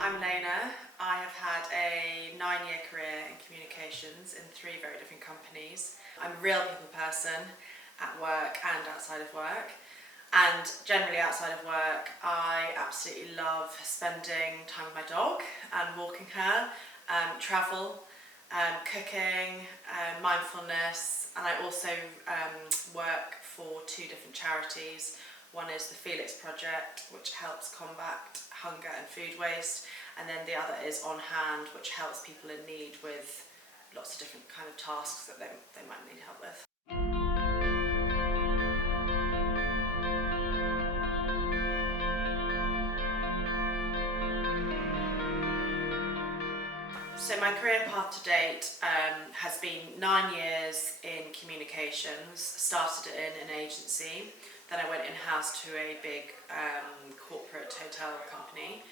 I'm Elena. I have had a 9-year career in communications in 3 very different companies. I'm a real people person at work and outside of work. And generally outside of work, I absolutely love spending time with my dog and walking her, travel, cooking, mindfulness, and I also work for 2 different charities. One is the Felix Project, which helps combat hunger and food waste, and then the other is On Hand, which helps people in need with lots of different kind of tasks that they might need help with. So my career path to date has been 9 years in communications. Started in an agency, then I went in-house to a big corporate hotel company,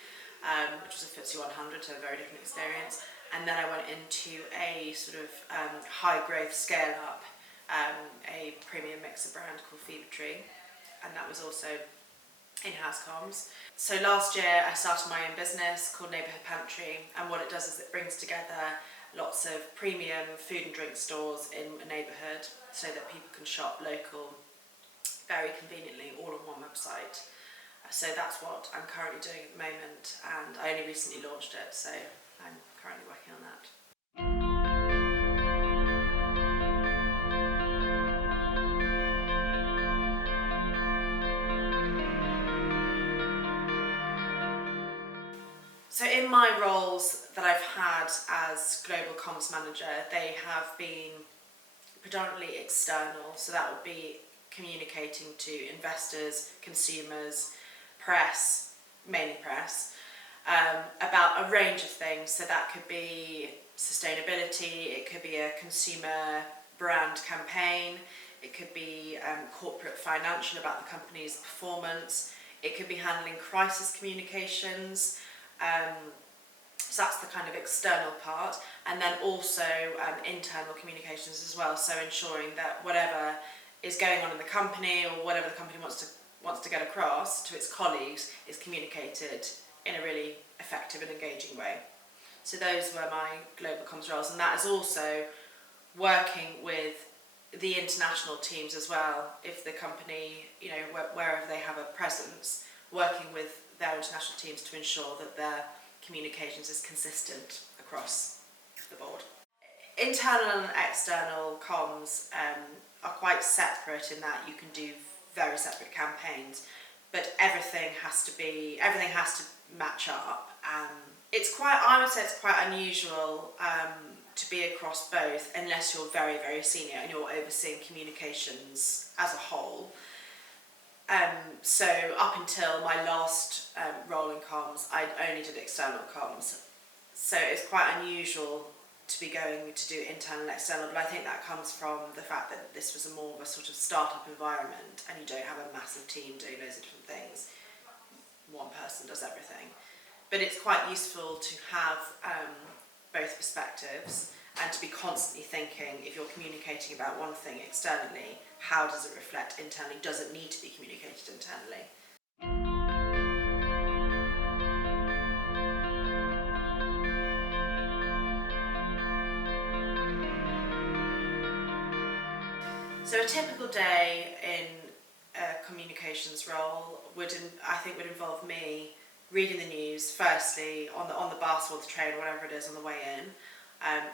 which was a FTSE 100, so a very different experience. And then I went into a sort of high growth scale up, a premium mixer brand called Fevertree, and that was also in-house comms. So last year I started my own business called Neighbourhood Pantry, and what it does is it brings together lots of premium food and drink stores in a neighbourhood so that people can shop local very conveniently all on one website. So that's what I'm currently doing at the moment, and I only recently launched it, so I'm currently working on that. So in my roles that I've had as Global Comms Manager, they have been predominantly external, so that would be communicating to investors, consumers, press, mainly press, about a range of things. So that could be sustainability, it could be a consumer brand campaign, it could be corporate financial about the company's performance, it could be handling crisis communications. So that's the kind of external part, and then also internal communications as well, so ensuring that whatever is going on in the company or whatever the company wants to get across to its colleagues is communicated in a really effective and engaging way. So those were my global comms roles, and that is also working with the international teams as well. If the company, wherever they have a presence, working with their international teams to ensure that their communications is consistent across the board. Internal and external comms are quite separate in that you can do very separate campaigns, but everything has to match up. I would say it's quite unusual to be across both unless you're very, very senior and you're overseeing communications as a whole. So up until my last role in comms, I only did external comms. So it's quite unusual to be going to do internal and external, but I think that comes from the fact that this was more of a sort of startup environment and you don't have a massive team doing loads of different things. One person does everything. But it's quite useful to have both perspectives and to be constantly thinking, if you're communicating about one thing externally, how does it reflect internally? Does it need to be communicated internally? So a typical day in a communications role would involve me reading the news firstly on the bus or the train or whatever it is on the way in,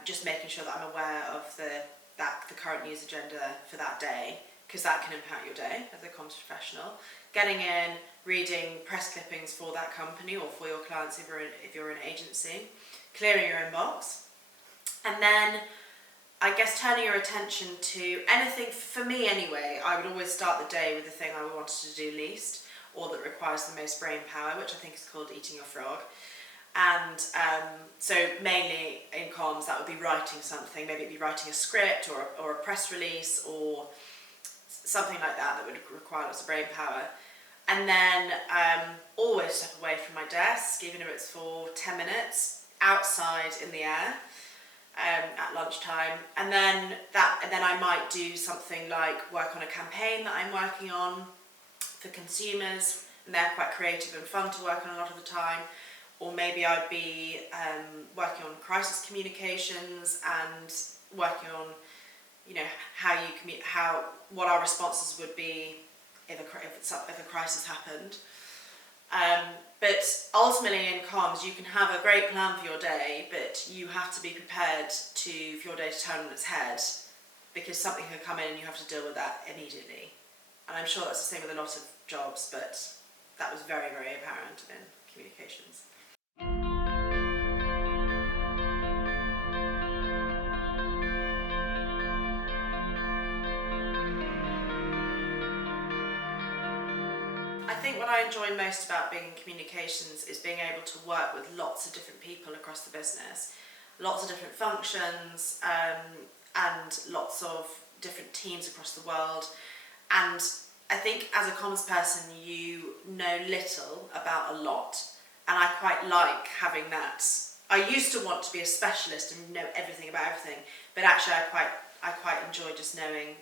just making sure that I'm aware of the current news agenda for that day, because that can impact your day as a comms professional. Getting in, reading press clippings for that company or for your clients if you're an agency, clearing your inbox, and then I guess turning your attention to anything. For me anyway, I would always start the day with the thing I wanted to do least or that requires the most brain power, which I think is called eating your frog. And so mainly in comms that would be writing something, maybe it'd be writing a script or a press release or something like that would require lots of brain power. And then always step away from my desk, even if it's for 10 minutes, outside in the air at lunchtime. And then I might do something like work on a campaign that I'm working on for consumers, and they're quite creative and fun to work on a lot of the time. or maybe I'd be working on crisis communications and working on, you know, what our responses would be if a crisis happened. But ultimately in comms, you can have a great plan for your day, but you have to be prepared for your day to turn on its head, because something can come in and you have to deal with that immediately. And I'm sure that's the same with a lot of jobs, but that was very, very apparent in communications. I think what I enjoy most about being in communications is being able to work with lots of different people across the business, lots of different functions, and lots of different teams across the world. And I think as a comms person, you know little about a lot, and I quite like having that. I used to want to be a specialist and know everything about everything, but actually I quite enjoy just knowing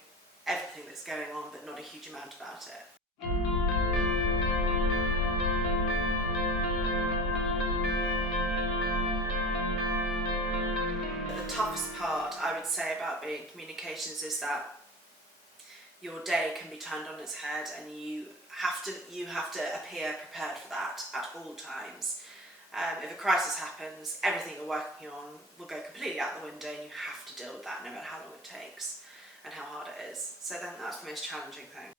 everything that's going on, but not a huge amount about it. The toughest part, I would say, about being in communications is that your day can be turned on its head, and you have to appear prepared for that at all times. If a crisis happens, everything you're working on will go completely out the window, and you have to deal with that no matter how long it takes and how hard it is. So then that's the most challenging thing.